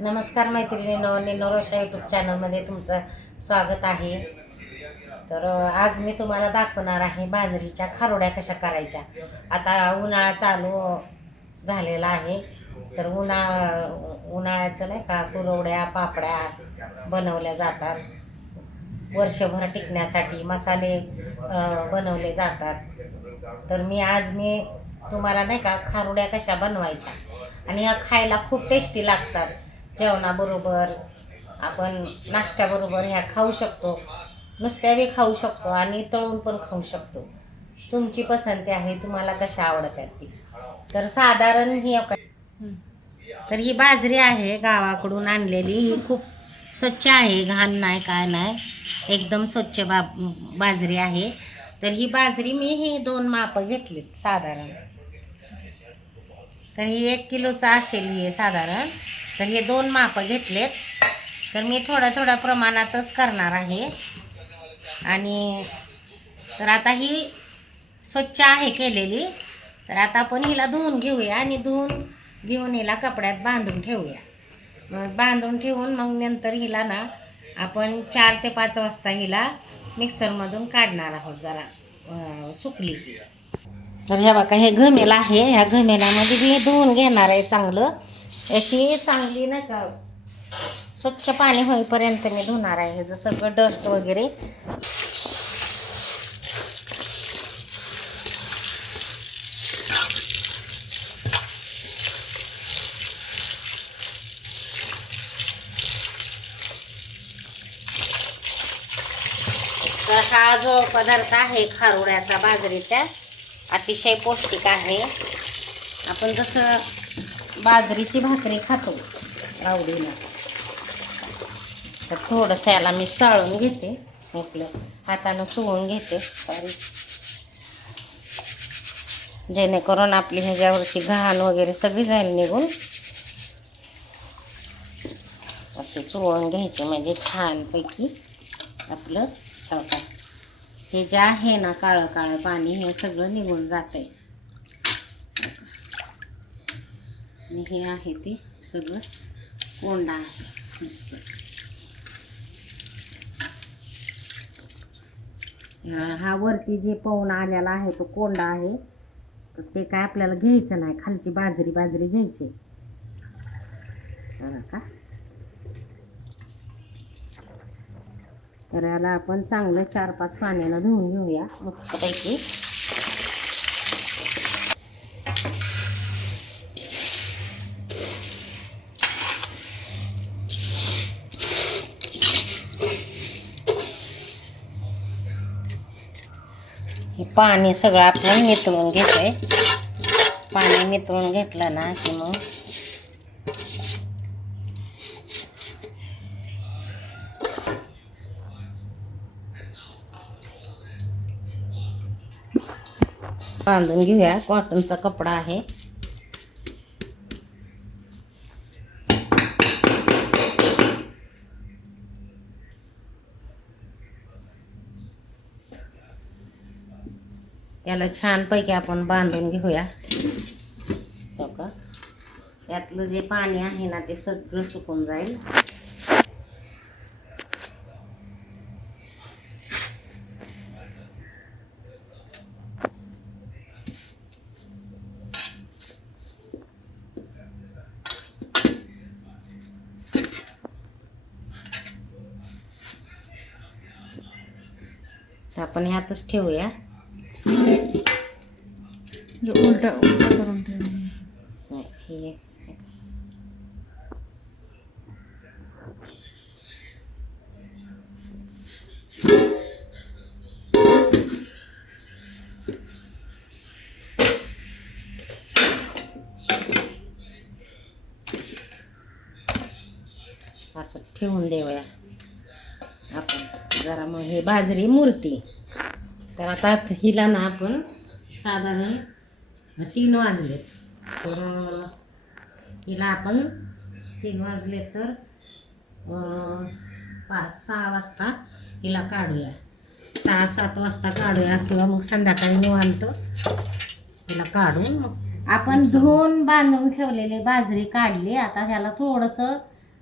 नमस्कार मैत्रिणीनो निनोरोशा यूट्यूब चॅनलमध्ये तुमचं स्वागत आहे. तर आज मी तुम्हाला दाखवणार आहे बाजरीच्या खारोड्या कशा करायच्या. आता उन्हाळा चालू झालेला आहे. तर उन्हाळा उन्हाळ्याचं नाही का कुरवड्या पापड्या बनवल्या जातात. वर्षभर टिकण्यासाठी मसाले बनवले जातात. तर मी आज मी तुम्हाला नाही का खारुड्या कशा बनवायच्या आणि ह्या खायला खूप टेस्टी लागतात. जेवणाबरोबर आपण नाश्त्याबरोबर ह्या खाऊ शकतो. नुसत्या बी खाऊ शकतो आणि तळून पण खाऊ शकतो. तुमची पसंती आहे तुम्हाला कशा आवडतात ती? तर साधारण ही तर ही बाजरी आहे गावाकडून आणलेली. ही खूप स्वच्छ आहे घाण नाही काय नाही. एकदम स्वच्छ बा बाजरी आहे. तर ही बाजरी मी ही दोन मापं घेतलीत साधारण. तर ही एक किलोचं असेल हे साधारण. तर हे दोन मापं घेतलेत. तर मी थोड्या थोड्या प्रमाणातच करणार आहे. आणि तर आता ही स्वच्छ आहे केलेली. तर आता आपण हिला धुवून घेऊया आणि धुवून घेऊन हिला कपड्यात बांधून ठेवूया. मग बांधून ठेवून मग नंतर हिला ना आपण चार ते पाच वाजता हिला मिक्सरमधून काढणार आहोत जरा सुकली की. तर ह्या बघा हे घमेला आहे. ह्या घमेलामध्ये मी धुवून घेणार आहे चांगलं. याची चांगली नाही का स्वच्छ पाणी होईपर्यंत मी धुणार आहे. ह्याचं सगळं डस्ट वगैरे. तर हा जो पदार्थ आहे खारुड्याचा बाजरीचा अतिशय पौष्टिक आहे. आपण जसं बाजरीची भाकरी खातो आवडीला तर थोडंसं याला मी चाळून घेते आपलं हातानं चुळून घेते सॉरी जेणेकरून आपली ह्याच्यावरची घाण वगैरे सगळी जाईल निघून असं चुळून घ्यायचे म्हणजे छानपैकी आपलं ठेवतात हे जे आहे ना काळं काळं पाणी हे सगळं निघून जातंय. आणि हे आहे ते सगळं कोंडा आहे. नुसतं हा वरती जे पवना आलेला आहे तो कोंडा आहे. तर ते काय आपल्याला घ्यायचं नाही. खालची बाजरी बाजरी घ्यायची. का? तर याला आपण चांगलं चार पाच पाण्यानं धुवून घेऊया मस्तपैकी. पाणी सगळं आपण नितळून आहे पाणी नितळून घेतलं ना की मग बांधून घेऊया. कॉटनचा कपडा आहे. याला छानपैकी आपण बांधून घेऊया. हो का यातलं जे पाणी आहे ना ते सगळं सुकून जाईल. आपण ह्यातच ठेवूया. म्हणजे उलटा उलटा करून ठेव हे असं ठेवून देऊया आपण जरा मग हे बाजरी मूर्ती. तर आता हिला ना आपण साधारण तीन वाजलेत. तर हिला आपण तीन वाजले तर पाच सहा वाजता हिला काढूया. सहा सात वाजता काढूया किंवा मग संध्याकाळी निवांत हिला काढून मग आपण धुवून बांधून ठेवलेली बाजरी काढली. आता ह्याला थोडंसं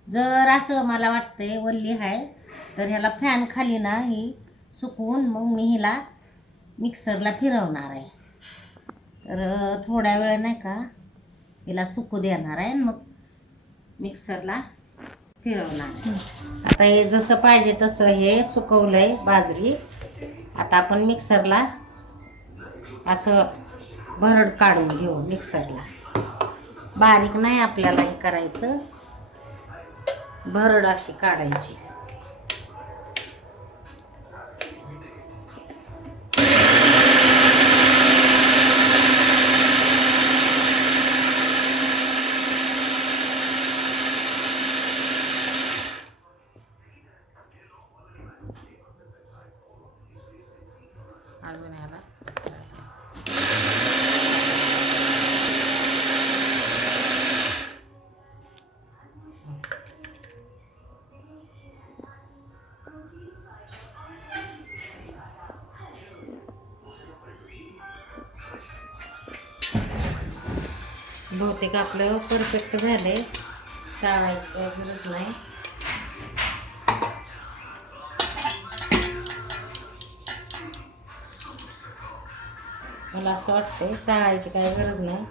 जर असं मला वाटतंय वल्ली आहे तर ह्याला फॅन खाली ना ही सुकवून मग मी हिला मिक्सरला फिरवणार आहे. तर थोड्या वेळ नाही का हिला सुकू देणार आहे मग मिक्सरला फिरवणार आहे. आता हे जसं पाहिजे तसं हे सुकवलंय बाजरी. आता आपण मिक्सरला असं भरड काढून घेऊ मिक्सरला बारीक नाही आपल्याला हे करायचं. भरड अशी काढायची. बहुतेक आपलं परफेक्ट झालंय. चाळायची काही गरज नाही. मला असं वाटतंय चाळायची काही गरज नाही.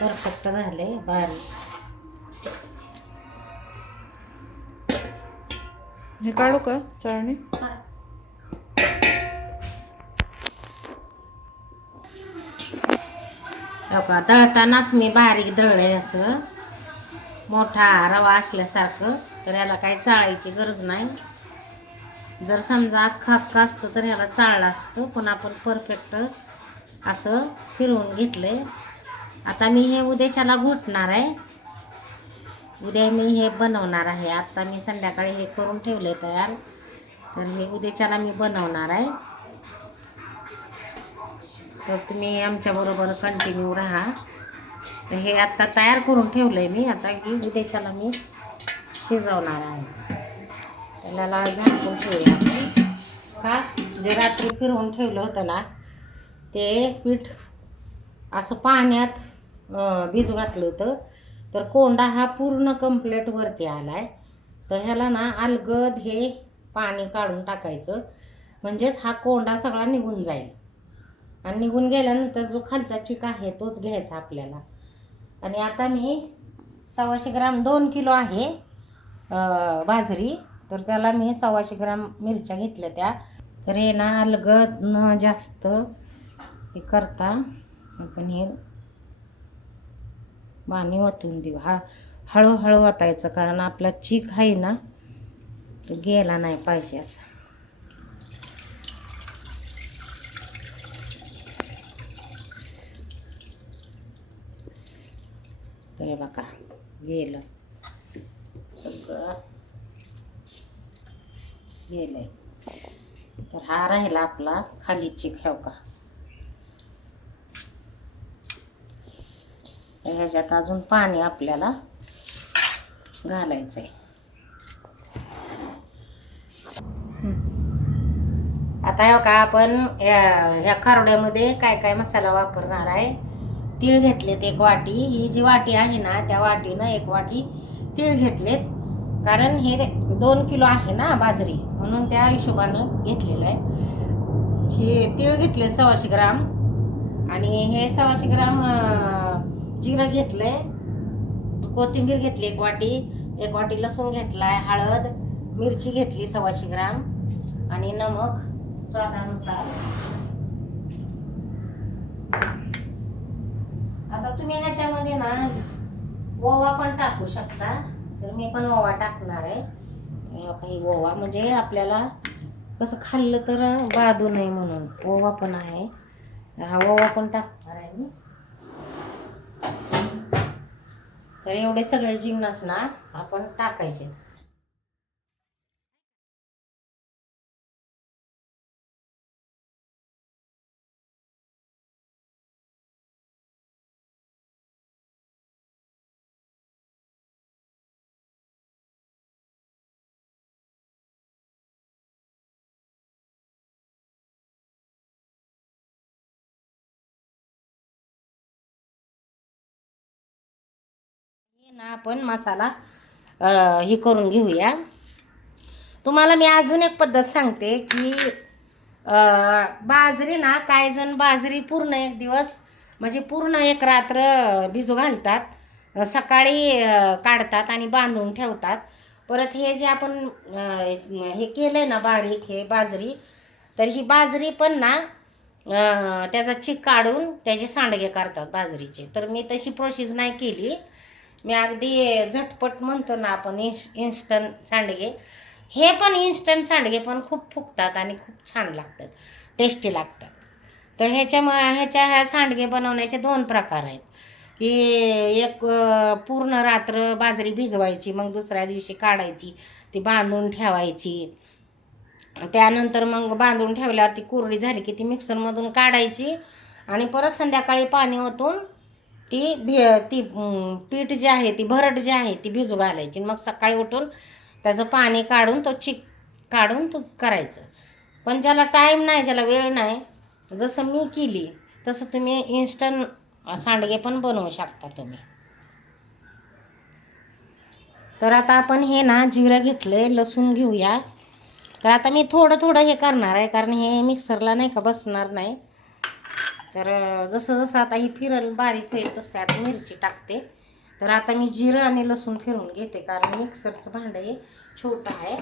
परफेक्ट झालंय बारीक हे काढू का चाळणी? हो दळतानाच मी बारीक दळले असं. मोठा रवा असल्यासारखं तर याला काही चाळायची गरज नाही. जर समजा अख्खा अख्खा असतं तर ह्याला चाळलं असतं पण आपण परफेक्ट असं फिरवून घेतलंय. आता मी हे उद्याच्याला घोटणार आहे. उद्या मी हे बनवणार आहे. आत्ता मी संध्याकाळी हे करून ठेवले तयार. तर हे उद्याच्याला मी बनवणार आहे. तर तुम्ही आमच्याबरोबर कंटिन्यू राहा. तर हे आत्ता तयार करून ठेवलं आहे मी. आता की उद्याच्याला मी शिजवणार आहे. त्याला झाकून ठेवूया का? जे रात्री फिरवून ठेवलं होतं ना ते पीठ असं पाण्यात भिजू घातलं होतं. तर कोंडा हा पूर्ण कंप्लेट वरती आला आहे तर ह्याला ना अलगद हे पाणी काढून टाकायचं. म्हणजेच हा कोंडा सगळा निघून जाईल. आणि निघून गेल्यानंतर जो खालचा चिक आहे तोच घ्यायचा आपल्याला. आणि आता मी सव्वाशे ग्राम दोन किलो आहे बाजरी. तर त्याला मी सव्वाशे ग्राम मिरच्या घेतल्या त्या. तर हे ना अलगद न जास्त हे करता आपण हे पाणी ओतून देऊ. हा हळूहळू ओतायचं कारण आपला चीक आहे ना तो गेला नाही पाहिजे असा. तर हे बघा गेलं. सगळं गेलंय. तर हा राहिला आपला खाली चिक हो का? ह्याच्यात अजून पाणी आपल्याला घालायचं आहे आता हे का आपण या ह्या खारोड्यामध्ये काय काय मसाला वापरणार आहे? तीळ घेतलेत एक वाटी. ही जी वाटी आहे ना त्या वाटीनं एक वाटी तीळ घेतलेत. कारण हे दोन किलो आहे ना बाजरी म्हणून त्या हिशोबानं घेतलेलं आहे. हे तीळ घेतले सव्वाशे ग्राम. आणि हे सव्वाशे ग्राम जिरं घेतलं आहे कोथिंबीर घेतली एक वाटी. एक वाटी लसूण घेतला आहे हळद मिरची घेतली सव्वाशे ग्राम. आणि नमक स्वादानुसार. तुम्ही ह्याच्यामध्ये ना ओवा पण टाकू शकता. तर मी पण ओवा टाकणार आहे. काही ओवा म्हणजे आपल्याला कसं खाल्लं तर बाधू नये म्हणून. ओवा पण आहे. हा ओवा पण टाकणार आहे मी. तर एवढे सगळे जिन्नस ना आपण टाकायचे. ना आपण मसाला हे करून घेऊया. तुम्हाला मी अजून एक पद्धत सांगते की बाजरी ना काय जण बाजरी पूर्ण एक दिवस म्हणजे पूर्ण एक रात्र भिजू घालतात. सकाळी काढतात आणि बांधून ठेवतात. परत हे जे आपण हे केलं ना बारीक हे बाजरी तर ही बाजरी पण ना त्याचा चिक काढून त्याचे सांडगे करतात बाजरीचे. तर मी तशी प्रोसेस नाही केली. मी अगदी झटपट म्हणतो ना आपण इन्स इन्स्टंट सांडगे. हे पण इन्स्टंट सांडगे पण खूप फुगतात आणि खूप छान लागतात. टेस्टी लागतात. तर ह्याच्या ह्याच्या ह्या सांडगे बनवण्याचे दोन प्रकार आहेत. की एक पूर्ण रात्र बाजरी भिजवायची मग दुसऱ्या दिवशी काढायची ती बांधून ठेवायची. त्यानंतर मग बांधून ठेवल्यावर ती कोरडी झाली की ती मिक्सरमधून काढायची आणि परत संध्याकाळी पाणी ओतून ती भि ती पीठ जे आहे ती भरड जी आहे ती भिजू घालायची. मग सकाळी उठून त्याचं पाणी काढून तो चिक काढून तो करायचं. पण ज्याला टाईम नाही ज्याला वेळ नाही जसं मी केली तसं तुम्ही इन्स्टंट सांडगे पण बनवू शकता तुम्ही. तर आता आपण हे ना जिरं घेतलं आहे लसूण घेऊया. तर आता मी थोडं थोडं हे करणार आहे कारण हे मिक्सरला नाही का बसणार नाही. तर जसं जसं आता ही फिरल बारीक होईल तसं आता मिरची टाकते. तर आता मी जिरं आणि लसूण फिरवून घेते कारण मिक्सरचं भांडं हे छोटं आहे.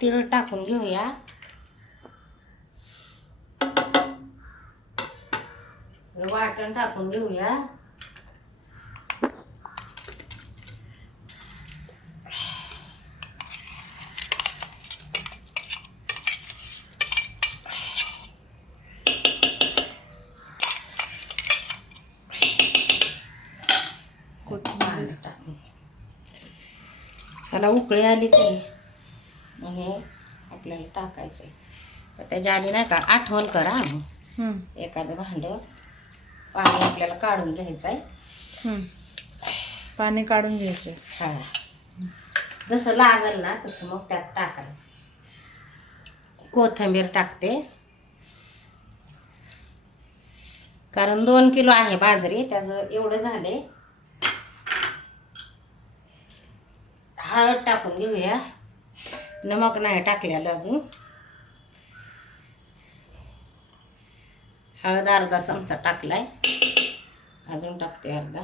तिळ टाकून घेऊया. वाटण टाकून घेऊया. त्याला उकळी आली मग हे आपल्याला टाकायचं आहे तर त्याच्या आधी नाही का आठवण करा. एखादं भांडं पाणी आपल्याला काढून घ्यायचं आहे. पाणी काढून घ्यायचे हा. जसं लागल ना तसं मग त्यात टाकायचं. कोथिंबीर टाकते. कारण दोन किलो आहे बाजरी त्याचं एवढं झाले. हळद टाकून घेऊया. नमक नाही टाकलेलं अजून. हळद अर्धा चमचा टाकलाय. अजून टाकते अर्धा.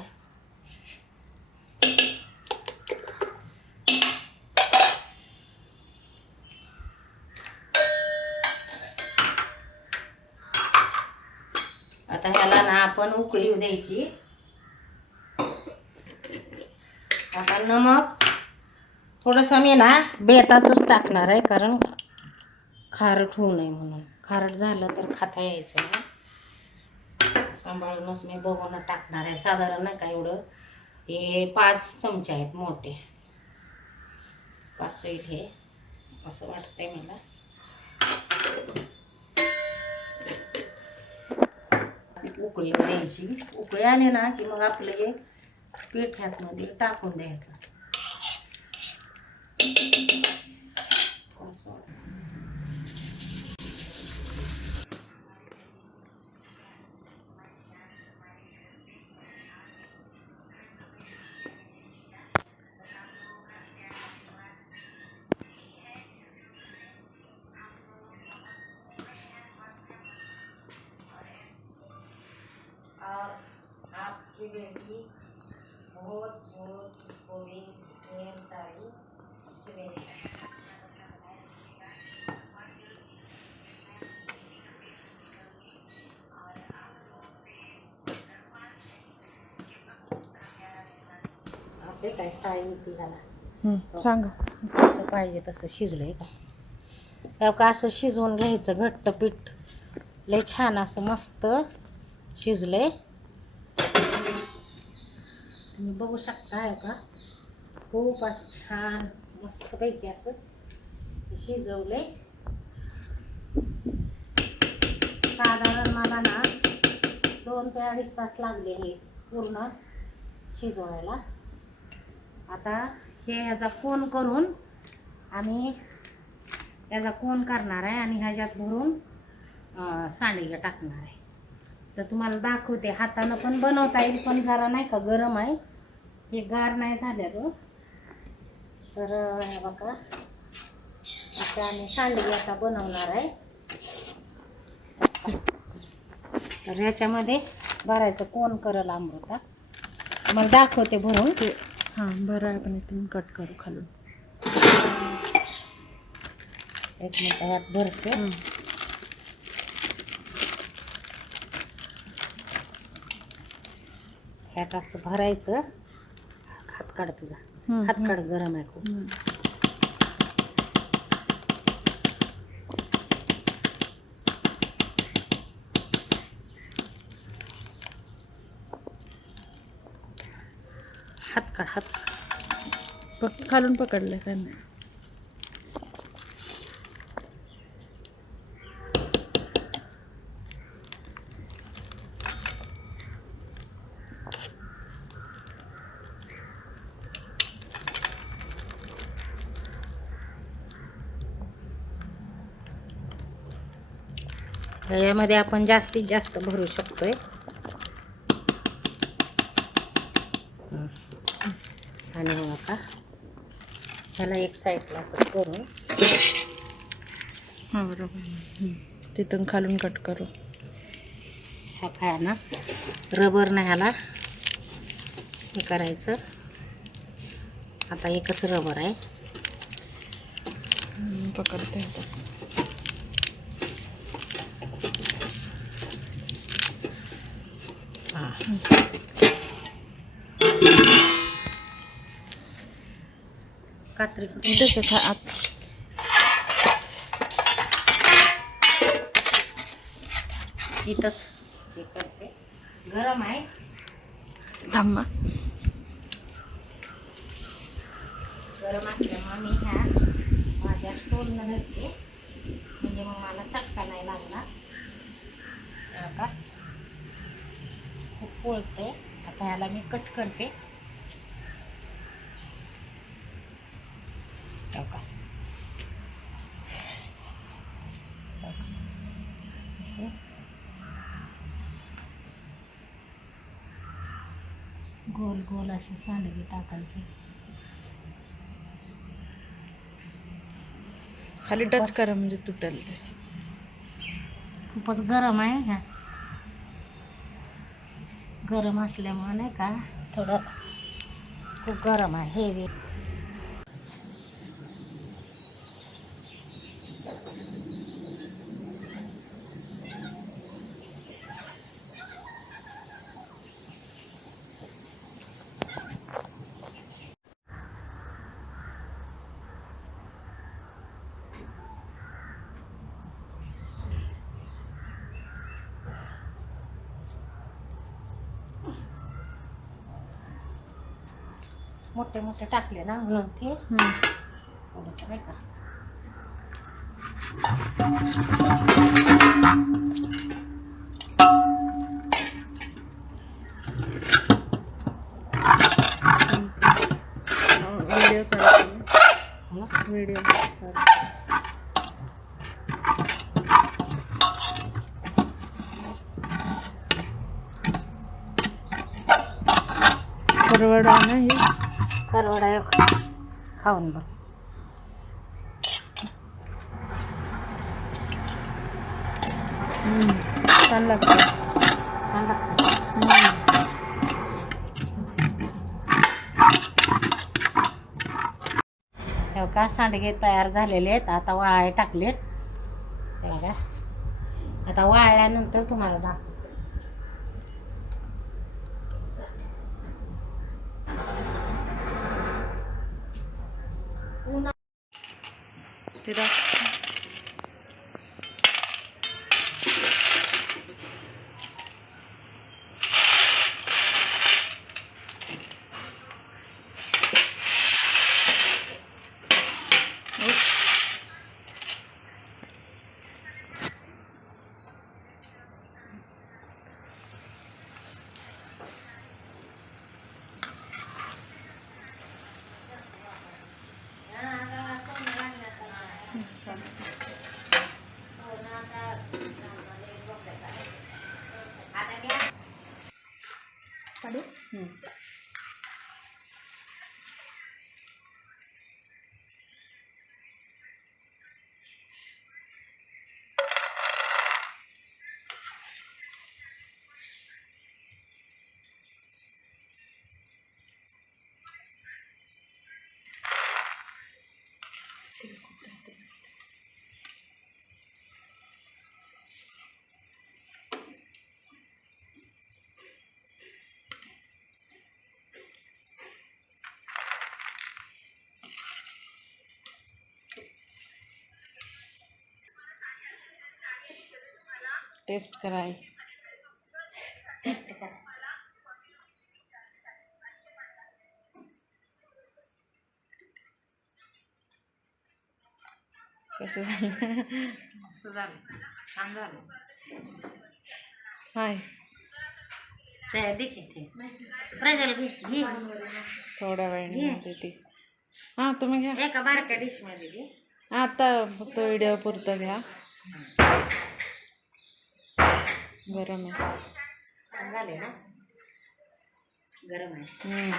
आता ह्याला ना आपण उकळी द्यायची. आता नमक. थोडंसं मी ना बेताचंच टाकणार आहे कारण खारट होऊ नये म्हणून. खारट झालं तर खाता यायचं ना सांभाळूनच मी बघून टाकणार आहे. साधारण नाही का एवढं. हे पाच चमचे आहेत मोठे. पाच होईल हे. असं वाटतंय मला. उकळी द्यायची. उकळी आली ना की मग आपलं हे पीठ ह्यातमध्ये टाकून द्यायचं. असे काय साई तिला. हम्म, सांगा. असं पाहिजे तसं शिजलंय का? तेव्हा का असं शिजवून घ्यायचं घट्ट पीठ लय छान असं मस्त शिजलंय. तुम्ही बघू शकता आहे का? खूप असं छान मस्तपैकी असं शिजवलंय. साधारण मला ना दोन ते अडीच तास लागले हे पूर्ण शिजवायला. आता हे ह्याचा कोण करून आम्ही याचा कोण करणार आहे आणि ह्याच्यात भरून अं, सांडगे टाकणार आहे. तर तुम्हाला दाखवते हातानं पण बनवता येईल पण जरा नाही का गरम आहे. हे गार नाही झाल्यावर हो. तर हे बघा. आता आम्ही सांडगे आता बनवणार आहे. तर ह्याच्यामध्ये भरायचं कोण करल अमृता? मला दाखवते भरून. ते हां बरं आहे पण इथून कट करू खालून एक मिनिट ह्यात भरते हं. ह्यात असं भरायचं हात काढ तुझा हं, हात. काढ गरम आहे खूप हं. हात काढ हात फक्त खालून पकडलं काय नाही यामध्ये आपण जास्तीत जास्त भरू शकतोय. आणि मग आता ह्याला एक साईडला असं करून हां बरोबर. हं. तिथून खालून कट करू. हा काय ना रबर नाही ह्याला हे करायचं. आता एकच रबर आहे. हं, पकडते आता. कात्री त्याच्या खा आत इथंच. हे करते. गरम आहे. थांबा गरम असल्यामुळे मी ह्या माझ्या स्टोलनं धरते. म्हणजे मग मला चटका नाही हे बघा. खूप पोळते आता ह्याला मी कट करते. हे बघा. हे बघा. असे. गोल गोल असे सांडगे टाकायचे खाली टच करा म्हणजे तुटेल ते खूपच गरम आहे ह्या गरम असल्यामुळे नाही का थोडं खूप गरम आहे हेवी मोठे मोठे टाकले ना म्हणून ते. हं. थोडंसं नाही का? व्हिडिओ चालू हो? ना? व्हिडिओ चालू परवडा नाही. करवडा एक. खाऊन बघ. छान लागतं. छान लागतं. बघा सांडगे तयार झालेले आहेत. आता वाळे टाकलेत. हे बघा. आता वाळल्यानंतर तुम्हाला दाखव ते दाख- टेस्ट कराय. टेस्ट करा. कसं झालं? असं झालं. छान झालं. हाय. ते देखील ते. प्रजल घे. घे. थोड्या. म्हणते ती. हां तुम्ही घ्या. एका बारक्या डिशमध्ये घे आता फक्त व्हिडिओ पुरतं घ्या. गरम आहे. छान झाले ना? गरम आहे.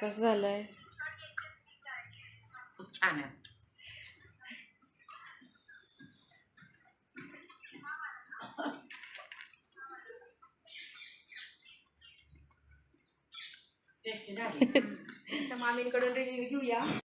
कसं झालंय? खूप छान आहे. टेस्टी झाली. मामींकडून रिव्ह्यू घेऊया.